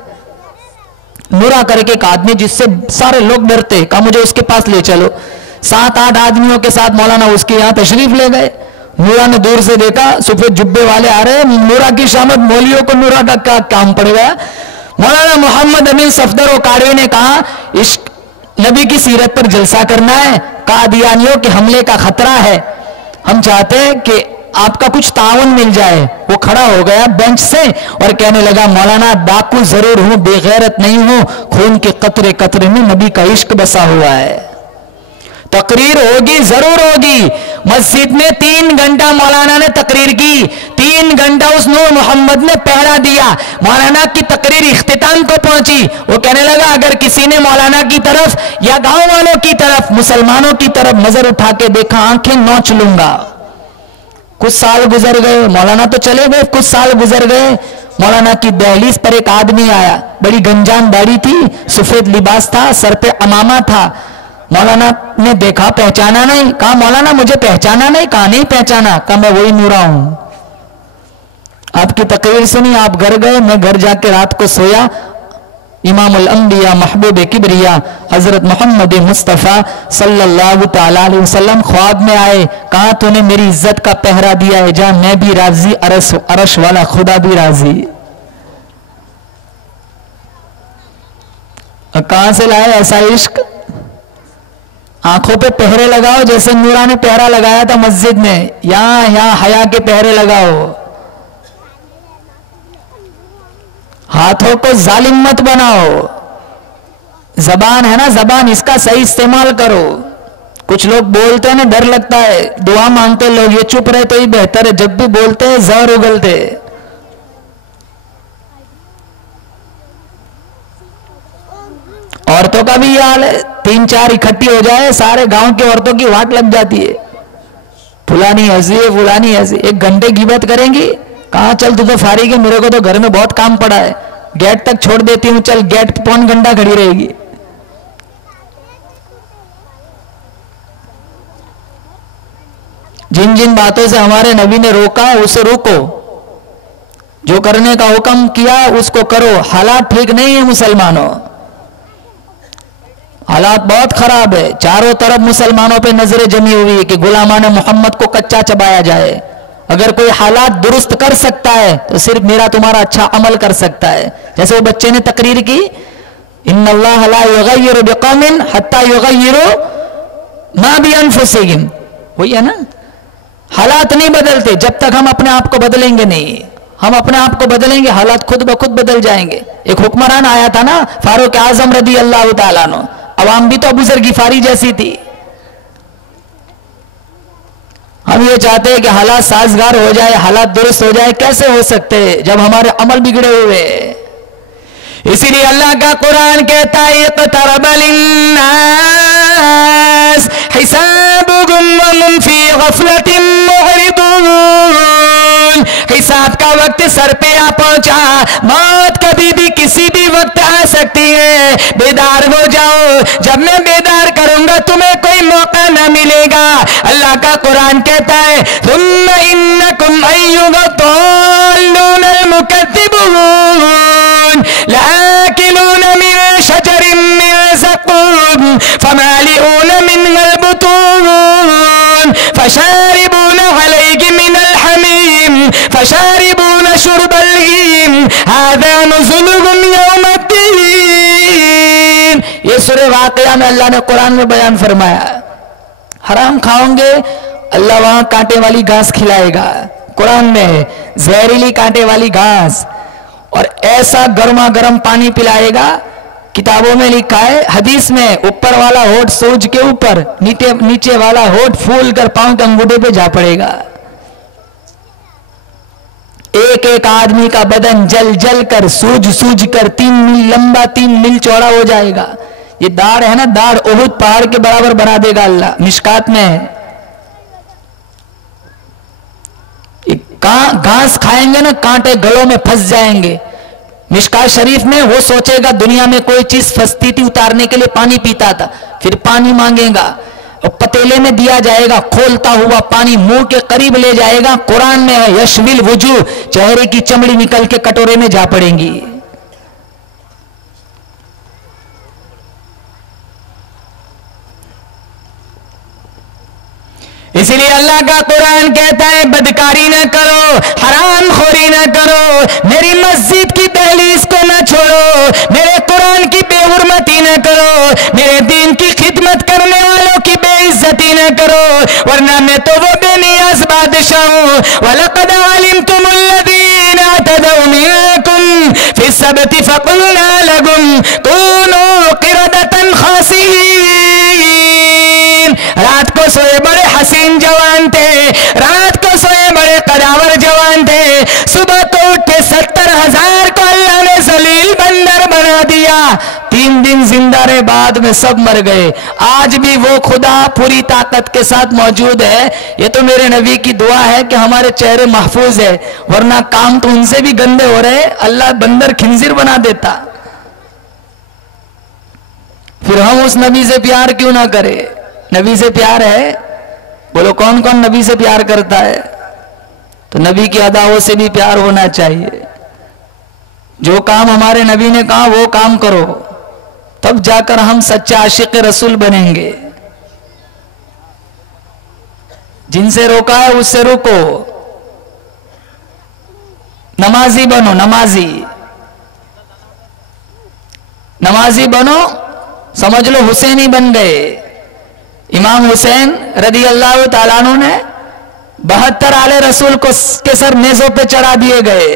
नूरा करके एक आदमी जिससे सारे लोग डरते, कहा मुझे उसके पास ले चलो। 7-8 आदमियों के साथ मौलाना उसके यहां तशरीफ ले गए। नूरा ने दूर से देखा, सफेद जुब्बे वाले आ रहे, नूरा की शामत, मौलियों को नूरा का काम पड़ गया। मौलाना मोहम्मद अमीन सफदर काड़वी ने कहा, इश्क नबी की सीरत पर जलसा करना है, कादियानियों के हमले का खतरा है, हम चाहते हैं कि आपका कुछ ताउन मिल जाए। वो खड़ा हो गया बेंच से और कहने लगा, मौलाना डाकू जरूर हूं, बेगैरत नहीं हूं, खून के कतरे कतरे में नबी का इश्क बसा हुआ है। तकरीर होगी, जरूर होगी। मस्जिद में 3 घंटा मौलाना ने तकरीर की, 3 घंटा उस नूर मोहम्मद ने पहरा दिया। मौलाना की तकरीर इख्तिताम को पहुंची। वो कहने लगा, अगर किसी ने मौलाना की तरफ या गांव वालों की तरफ, मुसलमानों की तरफ नजर उठा के देखा, आंखें नोच लूंगा। कुछ साल गुजर गए, मौलाना तो चले गए, कुछ साल गुजर गए। मौलाना की दहलीज पर एक आदमी आया, बड़ी गंजान दाढ़ी थी, सफेद लिबास था, सर पे अमामा था। मौलाना ने देखा, पहचाना नहीं। कहा, मौलाना मुझे पहचाना नहीं? कहा, नहीं पहचाना। कहा, मैं वही नूरा हूं। आपकी तकरीर सुनी, आप घर गए, मैं घर जाके रात को सोया। इमामुल अंबिया महबूब किबरिया हजरत मोहम्मद मुस्तफ़ा सल्लल्लाहु तआला अलैहि वसल्लम ख्वाब में आए। कहा, तूने मेरी इज्जत का पहरा दिया है, जा, मैं भी राजी, अरश वाला खुदा भी राजी। कहां से लाए ऐसा इश्क? आंखों पे पहरे लगाओ, जैसे नूरा ने पहरा लगाया था मस्जिद में, यहां हया के पहरे लगाओ। हाथों को जालिम मत बनाओ। जबान है ना, जबान, इसका सही इस्तेमाल करो। कुछ लोग बोलते हैं ना, डर लगता है, दुआ मांगते लोग, ये चुप रहे तो ही बेहतर है, जब भी बोलते हैं जहर उगलते। औरतों का भी ये हाल है, 3-4 इकट्ठी हो जाए, सारे गांव की औरतों की वाट लग जाती है, फुलानी ऐसी है, फुलानी ऐसी। 1 घंटे गिबत करेंगी, कहां चल तू तो फारिग है, मेरे को तो घर में बहुत काम पड़ा है, गेट तक छोड़ देती हूं, चल, गेट पे 1 घंटा खड़ी रहेगी। जिन जिन बातों से हमारे नबी ने रोका, उसे रोको। जो करने का हुक्म किया उसको करो। हालात ठीक नहीं है मुसलमानों, हालात बहुत खराब है। चारों तरफ मुसलमानों पे नजरें जमी हुई है कि गुलामान मोहम्मद को कच्चा चबाया जाए। अगर कोई हालात दुरुस्त कर सकता है तो सिर्फ मेरा तुम्हारा अच्छा अमल कर सकता है। जैसे वो बच्चे ने तकरीर की, इन्नल्लाह ला युगय्यिरु बिक़ौमिन हत्ता युगय्यिरु मा बिअनफुसिहिम। वही है ना, हालात नहीं बदलते जब तक हम अपने आप को बदलेंगे नहीं। हम अपने आप को बदलेंगे, हालात खुद ब खुद बदल जाएंगे। एक हुक्मरान आया था ना, फारूक आजम रदी अल्लाह तआला अन्हु, अवाम भी तो अबू ज़र गिफारी जैसी थी। हम ये चाहते हैं कि हालात साजगार हो जाए, हालात दुरुस्त हो जाए। कैसे हो सकते हैं जब हमारे अमल बिगड़े हुए। इसीलिए अल्लाह का कुरान कहता है, इक़्तरब लिन्नास हिसाबुहुम व हुम फी गफ़लतिन मुअरिदून। हिसाब का वक्त सर पे आ पहुंचा, मौत कभी भी किसी भी वक्त आ सकती है। बेदार हो जाओ, जब मैं बेदार करूंगा तुम्हें कोई मौका ना मिलेगा। अल्लाह का कुरान कहता है, सुम्मा इन्नकुम अय्युहद्दाल्लूनल मुकद्दिबून लाकिलून मिन शजरिन मिन ज़क़ूम फमालिऊन मिनल बुतून फशारिबून अलैहि मिनल हमीम फशारिबून शुरबल हीम हाज़ा नुज़ुलुहुम यौमद्दीन। ये सूरह वाक़िया में अल्लाह ने कुरान में बयान फरमाया। हराम खाओगे, अल्लाह वहां कांटे वाली घास खिलाएगा। कुरान में जहरीली कांटे वाली घास और ऐसा गर्मा गर्म पानी पिलाएगा। किताबों में लिखा है, हदीस में, ऊपर वाला होठ सूज के ऊपर, नीचे वाला होठ फूल कर पांव के अंगूठे पे जा पड़ेगा। एक एक आदमी का बदन जल जल कर, सूज सूज कर 3 मील लंबा, 3 मील चौड़ा हो जाएगा। ये दाढ़ है ना, दाढ़ उहुद पहाड़ के बराबर बना देगा अल्लाह। मिशकात में है, घास खाएंगे ना कांटे गलों में फंस जाएंगे। मिशकात शरीफ में वो सोचेगा दुनिया में कोई चीज फंसती थी, उतारने के लिए पानी पीता था, फिर पानी मांगेगा और पतीले में दिया जाएगा, खोलता हुआ पानी मुंह के करीब ले जाएगा। कुरान में है यशविल वुजू, चेहरे की चमड़ी निकल के कटोरे में जा पड़ेंगी। इसलिए अल्लाह का कुरान कहता है बदकारी ना करो, हराम खोरी ना करो, मेरी मस्जिद की दहलीज को ना छोड़ो, मेरे कुरान की बेहुरमती ना करो, मेरे दीन की खिदमत करने वालों की बेइज्जती ना करो, वरना मैं तो वो बेनियाज बादशाह हूं। वलक़द अलिमतुमुल्लज़ीना अतदौ मिनकुम फ़िस्सब्ति फ़क़ुलना लहुम कूनू क़िरदतन ख़ासिईन। रात को सोए बड़े हसीन जवान थे, रात को सोए बड़े कदावर जवान थे, सुबह को उठे 70,000 को अल्लाह ने जलील बंदर बना दिया। 3 दिन जिंदा रहे, बाद में सब मर गए। आज भी वो खुदा पूरी ताकत के साथ मौजूद है। ये तो मेरे नबी की दुआ है कि हमारे चेहरे महफूज है, वरना काम तो उनसे भी गंदे हो रहे, अल्लाह बंदर खिंजीर बना देता। फिर हम उस नबी से प्यार क्यों ना करें? नबी से प्यार है, बोलो कौन कौन नबी से प्यार करता है? तो नबी की अदाओं से भी प्यार होना चाहिए। जो काम हमारे नबी ने कहा वो काम करो, तब जाकर हम सच्चे आशिक रसूल बनेंगे। जिनसे रोका है उससे रुको, नमाजी बनो, नमाजी बनो, समझ लो हुसैनी बन गए। इमाम हुसैन रदी अल्लाह ताला अन्हु ने 72 आले रसूल को के सर नेजों पे चढ़ा दिए गए।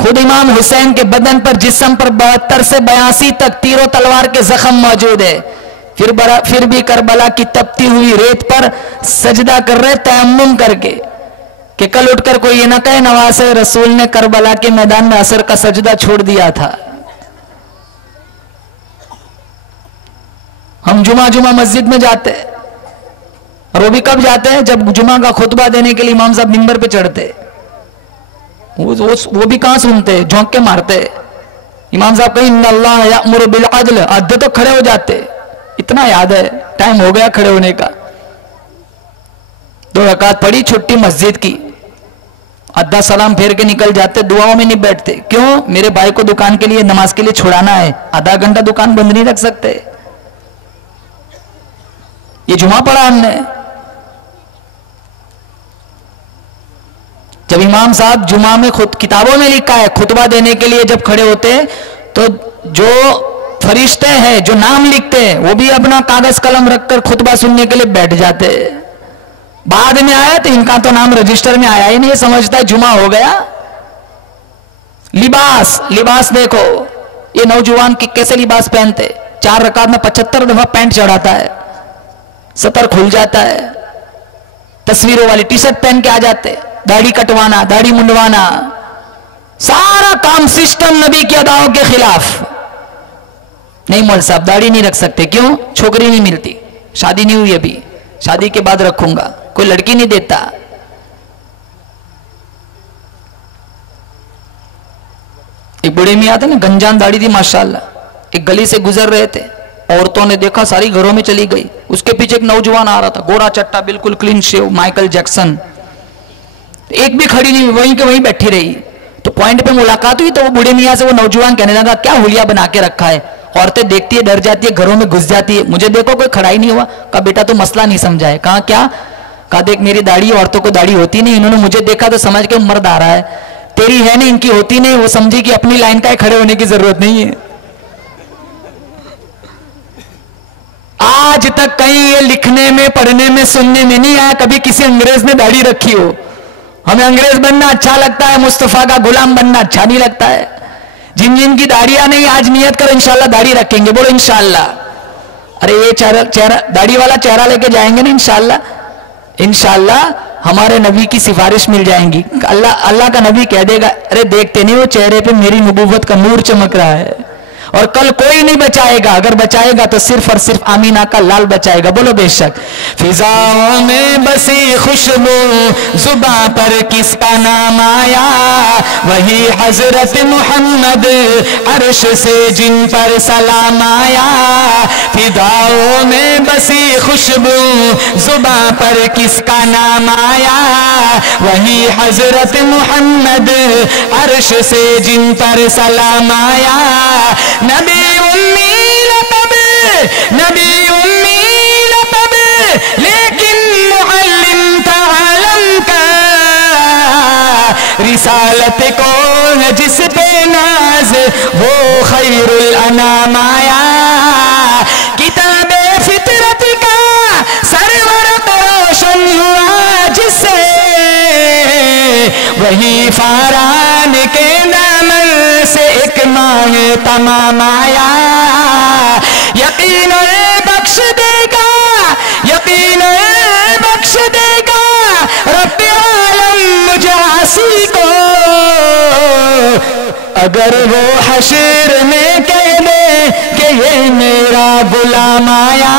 खुद इमाम हुसैन के बदन पर, जिस्म पर 72 से 82 तक तीरों तलवार के जख्म मौजूद है। फिर भी करबला की तपती हुई रेत पर सजदा कर रहे तयम्मुम करके, कि कल उठकर कोई ये ना कहे नवासे रसूल ने करबला के मैदान में असर का सजदा छोड़ दिया था। हम जुमा मस्जिद में जाते हैं, और वो भी कब जाते हैं? जब जुमा का खुतबा देने के लिए इमाम साहब मिंबर पे चढ़ते। वो भी कहां सुनते, झोंक के मारते। इमाम साहब कहीं इन्नल्लाह यअमुरु बिल अदल, अद्दे तो खड़े हो जाते। इतना याद है, टाइम हो गया खड़े होने का। 2 रकात पढ़ी, छुट्टी मस्जिद की, अद्दा सलाम फेर के निकल जाते, दुआओं में नहीं बैठते। क्यों? मेरे भाई को दुकान के लिए, नमाज के लिए छुड़ाना है, आधा घंटा दुकान बंद नहीं रख सकते। ये जुमा पढ़ा हमने। जब इमाम साहब जुमा में खुद किताबों में लिखा है, खुतबा देने के लिए जब खड़े होते तो जो फरिश्ते हैं जो नाम लिखते हैं वो भी अपना कागज कलम रखकर खुतबा सुनने के लिए बैठ जाते। बाद में आया तो इनका तो नाम रजिस्टर में आया ही नहीं, समझता है जुमा हो गया। लिबास देखो, ये नौजवान की कैसे लिबास पहनते। 4 रकात में 75 दफा पैंट चढ़ाता है, सतर खुल जाता है, तस्वीरों वाली टी शर्ट पहन के आ जाते, दाढ़ी कटवाना, दाढ़ी मुंडवाना, सारा काम सिस्टम नबी की अदाओं के खिलाफ। नहीं मौलवी साहब दाढ़ी नहीं रख सकते, क्यों? छोकरी नहीं मिलती, शादी नहीं हुई अभी, शादी के बाद रखूंगा, कोई लड़की नहीं देता। एक बूढ़े मियां थे ना, गंजान दाढ़ी थी माशाल्लाह। एक गली से गुजर रहे थे, औरतों ने देखा, सारी घरों में चली गई। उसके पीछे एक नौजवान आ रहा था, गोरा चट्टा, बिल्कुल क्लीन शेव, माइकल जैक्सन। एक भी खड़ी नहीं, वहीं के वहीं बैठी रही। तो पॉइंट पे मुलाकात हुई तो वो बूढ़े मियां से वो नौजवान कहने लगा, क्या हुलिया बना के रखा है? औरतें देखती है, डर जाती है, घरों में घुस जाती है, मुझे देखो कोई खड़ा ही नहीं हुआ। कहा बेटा तो मसला नहीं समझा है। कहा क्या? कहा देख मेरी दाढ़ी, औरतों को दाढ़ी होती नहीं, इन्होंने मुझे देखा तो समझ के मर्द आ रहा है, तेरी है नहीं, इनकी होती नहीं, वो समझी कि अपनी लाइन का खड़े होने की जरूरत नहीं है। आज तक कहीं ये लिखने में, पढ़ने में, सुनने में नहीं आया कभी किसी अंग्रेज ने दाढ़ी रखी हो। हमें अंग्रेज बनना अच्छा लगता है, मुस्तफा का गुलाम बनना अच्छा नहीं लगता है। जिन जिन की दाढ़ियां नहीं, आज नियत करो इंशाल्लाह दाढ़ी रखेंगे, बोलो इंशाल्लाह। अरे ये चेहरा दाढ़ी वाला चेहरा लेके जाएंगे ना इंशाल्लाह। इंशाल्लाह हमारे नबी की सिफारिश मिल जाएंगी। अल्लाह का नबी कह देगा, अरे देखते नहीं वो चेहरे पे मेरी नबूवत का नूर चमक रहा है, और कल कोई नहीं बचाएगा, अगर बचाएगा तो सिर्फ और सिर्फ आमीना का लाल बचाएगा। बोलो बेशक। फिजाओं में बसी खुशबू, जुबां पर किसका नाम आया, वही हजरत मोहम्मद अर्श से जिन पर सलाम आया। फिजाओं में बसी खुशबू, जुबां पर किसका नाम आया, वही हजरत मोहम्मद अर्श से जिन पर सलाम आया। नबी उम्मी लक़ब, नबी उम्मी लक़ब, लेकिन मुअल्लिम था आलम का। रिसालत को है जिस पे नाज, वो खैरुल अनाम आया। किताबे फितरत का सरवर रोशन हुआ जिससे, वही फारान के दामन से एक माह तमाम आया। यकीन बख्श देगा, यकीन बख्श देगा रब्बे आलम मुझे आसी को, अगर वो हश्र में कह दे कि ये मेरा गुलाम आया।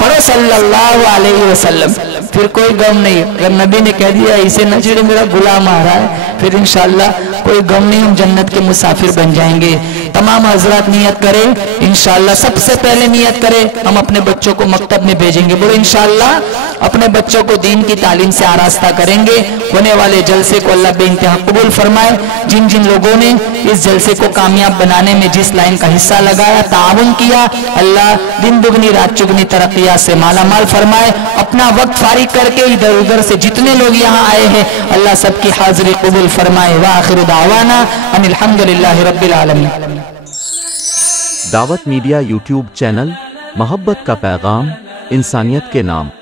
पढ़ो सल्लल्लाहु अलैहि वसल्लम। फिर कोई गम नहीं, अगर नबी ने कह दिया इसे न छेड़े मेरा गुलाम आ रहा है, फिर इंशाअल्लाह कोई गम नहीं, हम जन्नत के मुसाफिर बन जाएंगे। तमाम हजरात नियत करें इंशाअल्लाह, सबसे पहले नियत करें हम अपने बच्चों को मकतब में भेजेंगे। बोलो इंशाअल्लाह अपने बच्चों को दीन की तालीम से आरास्ता करेंगे। होने वाले जलसे को अल्लाह बेइंतहा कबूल फरमाए। जिन जिन लोगों ने इस जलसे को कामयाब बनाने में जिस लाइन का हिस्सा लगाया, ताउन किया, अल्लाह दिन दुगनी रात चुगनी तरक्कियात से माला माल फरमाए। अपना वक्त फारिग करके इधर उधर से जितने लोग यहाँ आए हैं, अल्लाह सबकी हाजिरी कबूल फरमाए। व आखिरु दावाना अनिल हम्दुलिल्लाहि रब्बिल आलमीन। दावत मीडिया यूट्यूब चैनल, मोहब्बत का पैगाम, इंसानियत के नाम।